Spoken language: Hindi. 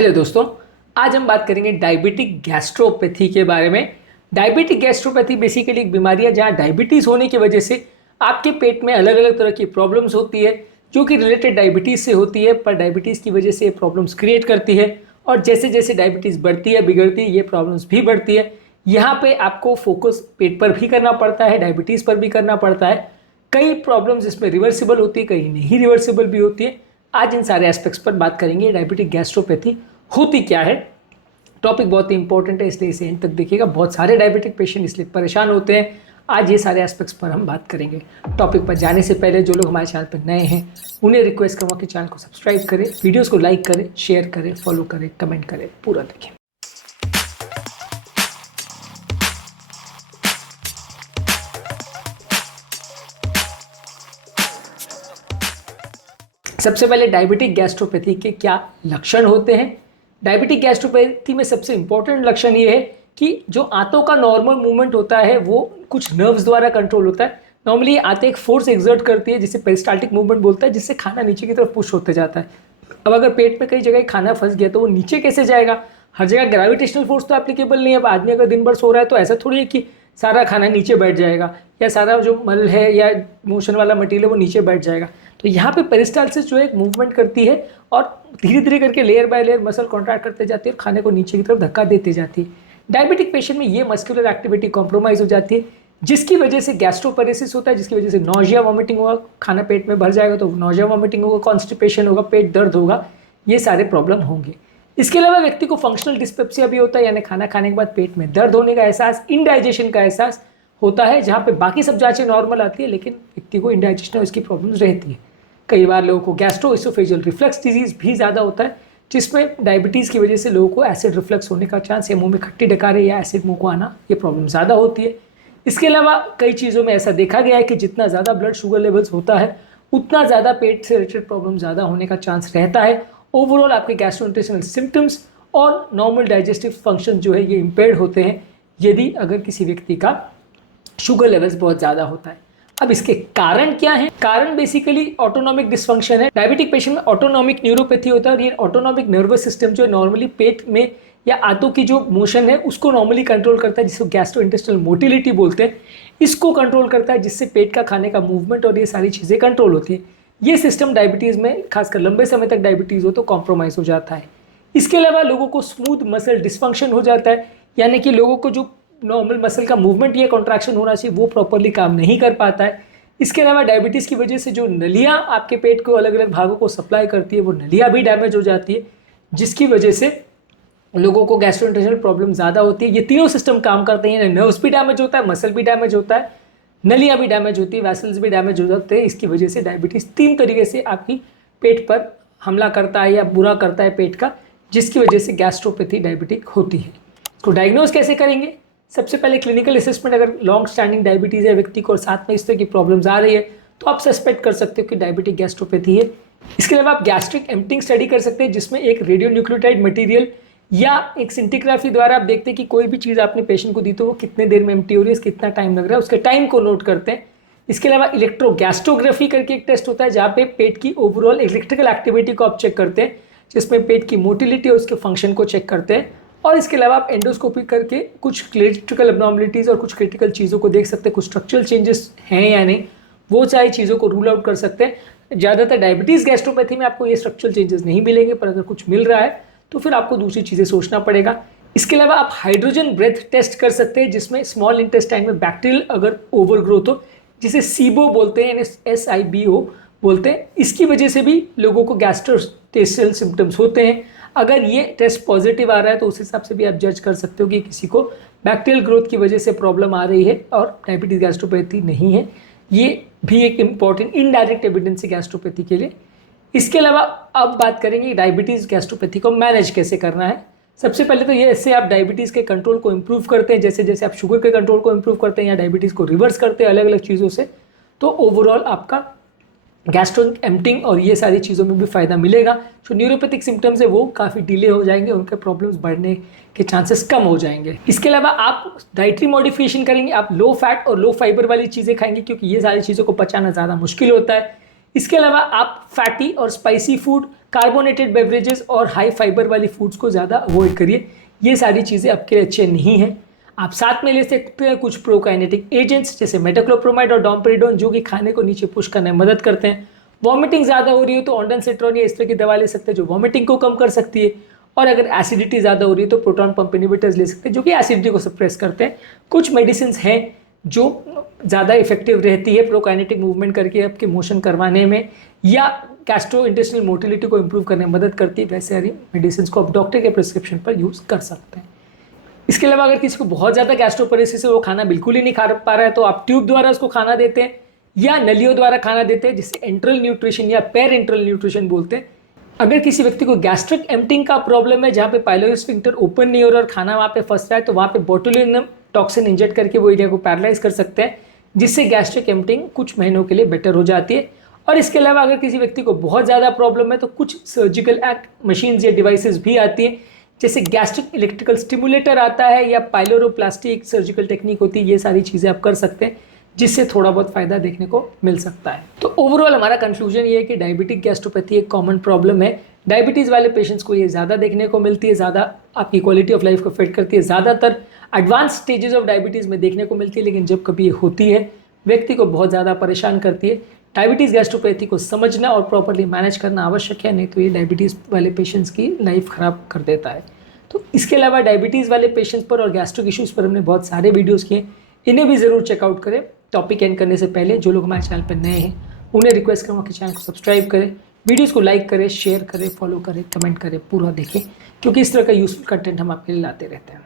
हेलो दोस्तों, आज हम बात करेंगे डायबिटिक गैस्ट्रोपैथी के बारे में। डायबिटिक गैस्ट्रोपैथी बेसिकली एक बीमारी है जहाँ डायबिटीज़ होने की वजह से आपके पेट में अलग अलग तरह की प्रॉब्लम्स होती है जो कि रिलेटेड डायबिटीज़ से होती है, पर डायबिटीज़ की वजह से ये प्रॉब्लम्स क्रिएट करती है और जैसे जैसे डायबिटीज़ बढ़ती है बिगड़ती है ये प्रॉब्लम्स भी बढ़ती है। यहाँ पे आपको फोकस पेट पर भी करना पड़ता है, डायबिटीज़ पर भी करना पड़ता है। कई प्रॉब्लम्स इसमें रिवर्सिबल होती है, कई नहीं रिवर्सिबल भी होती है। आज इन सारे एस्पेक्ट्स पर बात करेंगे। डायबिटिक गैस्ट्रोपैथी होती क्या है, टॉपिक बहुत ही इंपॉर्टेंट है इसलिए इसे एंड तक देखिएगा। बहुत सारे डायबिटिक पेशेंट इसलिए परेशान होते हैं। आज ये सारे एस्पेक्ट्स पर हम बात करेंगे। टॉपिक पर जाने से पहले जो लोग हमारे चैनल पर नए हैं उन्हें रिक्वेस्ट करूँगा कि चैनल को सब्सक्राइब करें, वीडियोस को लाइक करें, शेयर करें, फॉलो करें, कमेंट करें, पूरा देखें। सबसे पहले डायबिटिक गैस्ट्रोपैथी के क्या लक्षण होते हैं। डायबिटिक गैस्ट्रोपैथी में सबसे इंपॉर्टेंट लक्षण ये है कि जो आंतों का नॉर्मल मूवमेंट होता है वो कुछ नर्व्स द्वारा कंट्रोल होता है। नॉर्मली आंतें एक फोर्स एक्सर्ट करती है जिसे पेरिस्टाल्टिक मूवमेंट बोलता है, जिससे खाना नीचे की तरफ पुश होते जाता है। अब अगर पेट में कई जगह खाना फंस गया तो वो नीचे कैसे जाएगा। हर जगह ग्रेविटेशनल फोर्स तो एप्लीकेबल नहीं है। अब आदमी अगर दिन भर सो रहा है तो ऐसा थोड़ी है कि सारा खाना नीचे बैठ जाएगा या सारा जो मल है या मोशन वाला मटीरियल है वो नीचे बैठ जाएगा। तो यहाँ पे पेरिस्टाल्सिस जो है एक मूवमेंट करती है और धीरे धीरे करके layer by layer muscle contract करते जाती है और खाने को नीचे की तरफ धक्का देते जाती है। डायबिटिक पेशेंट में ये मस्कुलर एक्टिविटी कॉम्प्रोमाइज हो जाती है जिसकी वजह से गैस्ट्रोपैरेसिस होता है, जिसकी वजह से नॉजिया वॉमिटिंग होगा, खाना पेट में भर जाएगा तो नॉजिया वॉमिटिंग होगा, कॉन्स्टिपेशन होगा, पेट दर्द होगा, ये सारे प्रॉब्लम होंगे। इसके अलावा व्यक्ति को फंक्शनल डिस्पेप्सिया भी होता है, यानी खाना खाने के बाद पेट में दर्द होने का एहसास, इनडाइजेशन का एहसास होता है, जहाँ पे बाकी सब जांचें नॉर्मल आती है लेकिन व्यक्ति को इनडाइजेशन और इसकी प्रॉब्लम्स रहती है। कई बार लोगों को गैस्ट्रोइसोफेजियल रिफ्लक्स डिजीज भी ज़्यादा होता है जिसमें डायबिटीज़ की वजह से लोगों को एसिड रिफ्लक्स होने का चांस या मुंह में खट्टी डकारे या एसिड मुंह को आना, ये प्रॉब्लम ज़्यादा होती है। इसके अलावा कई चीज़ों में ऐसा देखा गया है कि जितना ज़्यादा ब्लड शुगर लेवल्स होता है उतना ज़्यादा पेट से रिलेटेड प्रॉब्लम ज़्यादा होने का चांस रहता है। ओवरऑल आपके गैस्ट्रोइंटेस्टाइनल सिम्टम्स और नॉर्मल डाइजेस्टिव फंक्शन जो है ये इम्पेयर्ड होते हैं यदि अगर किसी व्यक्ति का शुगर लेवल्स बहुत ज़्यादा होता है। अब इसके कारण क्या है? कारण बेसिकली ऑटोनॉमिक डिसफंक्शन है। डायबिटिक पेशेंट में ऑटोनॉमिक न्यूरोपैथी होता है और ये ऑटोनॉमिक नर्वस सिस्टम जो है नॉर्मली पेट में या आंतों की जो मोशन है उसको नॉर्मली कंट्रोल करता है, जिसको गैस्ट्रोइंटेस्टाइनल मोटिलिटी बोलते हैं। इसको कंट्रोल करता है जिससे पेट का खाने का मूवमेंट और ये सारी चीज़ें कंट्रोल होती है। ये सिस्टम डायबिटीज़ में खासकर लंबे समय तक डायबिटीज़ हो तो कॉम्प्रोमाइज़ हो जाता है। इसके अलावा लोगों को स्मूथ मसल डिसफंक्शन हो जाता है, यानी कि लोगों को जो नॉर्मल मसल का मूवमेंट या कॉन्ट्रैक्शन होना चाहिए वो प्रॉपरली काम नहीं कर पाता है। इसके अलावा डायबिटीज़ की वजह से जो नलियाँ आपके पेट को अलग अलग भागों को सप्लाई करती है वो नलियाँ भी डैमेज हो जाती है, जिसकी वजह से लोगों को गैस्ट्रोइंटेस्टाइनल प्रॉब्लम ज़्यादा होती है। ये तीनों सिस्टम काम करते हैं, नर्व्स भी डैमेज होता है, मसल भी डैमेज होता है, नलियाँ भी डैमेज होती है, वैसल्स भी डैमेज हो जाते हैं। इसकी वजह से डायबिटीज़ तीन तरीके से आपकी पेट पर हमला करता है या बुरा करता है पेट का, जिसकी वजह से गैस्ट्रोपैथी डायबिटिक होती है। इसको डायग्नोज कैसे करेंगे? सबसे पहले क्लिनिकल असेसमेंट, अगर लॉन्ग स्टैंडिंग डायबिटीज़ है व्यक्ति को और साथ में इस तरह की प्रॉब्लम्स आ रही है तो आप सस्पेक्ट कर सकते हो कि डायबिटिक गैस्ट्रोपैथी है। इसके अलावा आप गैस्ट्रिक एम्प्टिंग स्टडी कर सकते हैं जिसमें एक रेडियोन्यूक्लियोटाइड मटेरियल या एक सिंटिग्राफी द्वारा आप देखते हैं कि कोई भी चीज़ आपने पेशेंट को दी तो वो कितने देर में एम्प्टी हो रही है, कितना टाइम लग रहा है, उसके टाइम को नोट करते हैं। इसके अलावा इलेक्ट्रोगैस्ट्रोग्राफी करके एक टेस्ट होता है जहाँ पे पेट की ओवरऑल इलेक्ट्रिकल एक्टिविटी को आप चेक करते हैं, जिसमें पेट की मोटिलिटी और उसके फंक्शन को चेक करते हैं। और इसके अलावा आप एंडोस्कोपी करके कुछ क्रिटिकल एब्नॉर्मलिटीज़ और कुछ क्रिटिकल चीज़ों को देख सकते हैं, कुछ स्ट्रक्चरल चेंजेस हैं या नहीं, वो सारी चीज़ों को रूल आउट कर सकते हैं। ज़्यादातर डायबिटीज़ गैस्ट्रोपैथी में आपको ये स्ट्रक्चरल चेंजेस नहीं मिलेंगे, पर अगर कुछ मिल रहा है तो फिर आपको दूसरी चीज़ें सोचना पड़ेगा। इसके अलावा आप हाइड्रोजन ब्रेथ टेस्ट कर सकते हैं जिसमें स्मॉल इंटेस्टाइन में बैक्टीरियल अगर ओवरग्रोथ हो, जिसे सीबो बोलते हैं, यानी SIBO बोलते हैं, इसकी वजह से भी लोगों को गैस्ट्रोइंटेस्टाइनल सिम्टम्स होते हैं। अगर ये टेस्ट पॉजिटिव आ रहा है तो उस हिसाब से भी आप जज कर सकते हो कि किसी को बैक्टीरियल ग्रोथ की वजह से प्रॉब्लम आ रही है और डायबिटीज गैस्ट्रोपैथी नहीं है। ये भी एक इम्पॉर्टेंट इनडायरेक्ट एविडेंस है गैस्ट्रोपैथी के लिए। इसके अलावा अब बात करेंगे डायबिटीज़ गैस्ट्रोपैथी को मैनेज कैसे करना है। सबसे पहले तो ये ऐसे आप डायबिटीज़ के कंट्रोल को इम्प्रूव करते हैं, जैसे जैसे आप शुगर के कंट्रोल को इम्प्रूव करते हैं या डायबिटीज़ को रिवर्स करते हैं अलग अलग चीज़ों से, तो ओवरऑल आपका गैस्ट्रिक एम्प्टिंग और ये सारी चीज़ों में भी फ़ायदा मिलेगा। जो न्यूरोपैथिक सिम्टम्स है वो काफ़ी डिले हो जाएंगे, उनके प्रॉब्लम्स बढ़ने के चांसेस कम हो जाएंगे। इसके अलावा आप डाइटरी मॉडिफिकेशन करेंगे, आप लो फैट और लो फाइबर वाली चीज़ें खाएंगे क्योंकि ये सारी चीज़ों को पचाना ज़्यादा मुश्किल होता है। इसके अलावा आप फैटी और स्पाइसी फूड, कार्बोनेटेड बेवरेजेस और हाई फाइबर वाली फूड्स को ज़्यादा अवॉइड करिए। ये सारी चीज़ें आपके लिए अच्छे नहीं हैं। आप साथ में ले सकते हैं कुछ प्रोकाइनेटिक एजेंट्स जैसे मेटाक्लोप्रोमाइड और डोम्पेरिडोन, जो कि खाने को नीचे पुश करने में मदद करते हैं। वॉमिटिंग ज़्यादा हो रही है तो ऑन्डानसेट्रॉन या इस तरह की दवा ले सकते हैं जो वॉमिटिंग को कम कर सकती है। और अगर एसिडिटी ज़्यादा हो रही है तो प्रोटॉन पंप इनहिबिटर्स ले सकते हैं जो कि एसिडिटी को सप्रेस करते हैं। कुछ मेडिसिन हैं जो ज़्यादा इफेक्टिव रहती है प्रोकाइनेटिक मूवमेंट करके आपके मोशन करवाने में या गैस्ट्रो इंटेस्टिनल मोटिलिटी को इंप्रूव करने में मदद करती है। वैसे सारी मेडिसिन को आप डॉक्टर के प्रिस्क्रिप्शन पर यूज़ कर सकते हैं। इसके अलावा अगर किसी को बहुत ज़्यादा गैस्ट्रोपरेसिस है, वो खाना बिल्कुल ही नहीं खा पा रहा है, तो आप ट्यूब द्वारा उसको खाना देते हैं या नलियों द्वारा खाना देते हैं जिसे एंट्रल न्यूट्रिशन या पेर एंट्रल न्यूट्रिशन बोलते हैं। अगर किसी व्यक्ति को गैस्ट्रिक एम्प्टिंग का प्रॉब्लम है, जहाँ पे पाइलोरी स्फिंक्टर ओपन नहीं हो रहा और खाना वहाँ पे फंस रहा है, तो वहाँ पे बोटुलिनम टॉक्सिन इंजेक्ट करके वो एरिया को पैरालाइज कर सकते हैं, जिससे गैस्ट्रिक एम्प्टिंग कुछ महीनों के लिए बेटर हो जाती है। और इसके अलावा अगर किसी व्यक्ति को बहुत ज़्यादा प्रॉब्लम है तो कुछ सर्जिकल मशीन्स या डिवाइसेस भी आती हैं, जैसे गैस्ट्रिक इलेक्ट्रिकल स्टिमुलेटर आता है या पाइलोरोप्लास्टी एक सर्जिकल टेक्निक होती है। ये सारी चीज़ें आप कर सकते हैं जिससे थोड़ा बहुत फ़ायदा देखने को मिल सकता है। तो ओवरऑल हमारा कंक्लूजन ये है कि डायबिटिक गैस्ट्रोपैथी एक कॉमन प्रॉब्लम है। डायबिटीज़ वाले पेशेंट्स को ये ज़्यादा देखने को मिलती है, ज़्यादा आपकी क्वालिटी ऑफ लाइफ को अफेक्ट करती है, ज़्यादातर एडवांस स्टेजेस ऑफ डायबिटीज़ में देखने को मिलती है। लेकिन जब कभी ये होती है व्यक्ति को बहुत ज़्यादा परेशान करती है। डायबिटीज़ गैस्ट्रोपैथी को समझना और प्रॉपरली मैनेज करना आवश्यक है, नहीं तो ये डायबिटीज़ वाले पेशेंट्स की लाइफ ख़राब कर देता है। तो इसके अलावा डायबिटीज़ वाले पेशेंट्स पर और गैस्ट्रिक इश्यूज़ पर हमने बहुत सारे वीडियोज़ किए, इन्हें भी ज़रूर चेकआउट करें। टॉपिक एंड करने से पहले जो लोग हमारे चैनल पर नए हैं उन्हें रिक्वेस्ट करूँगा कि चैनल को सब्सक्राइब करें, वीडियोज़ को लाइक करें, शेयर करें, फॉलो करें, कमेंट करें, पूरा देखें, क्योंकि इस तरह का यूज़फुल कंटेंट हम आपके लिए लाते रहते हैं।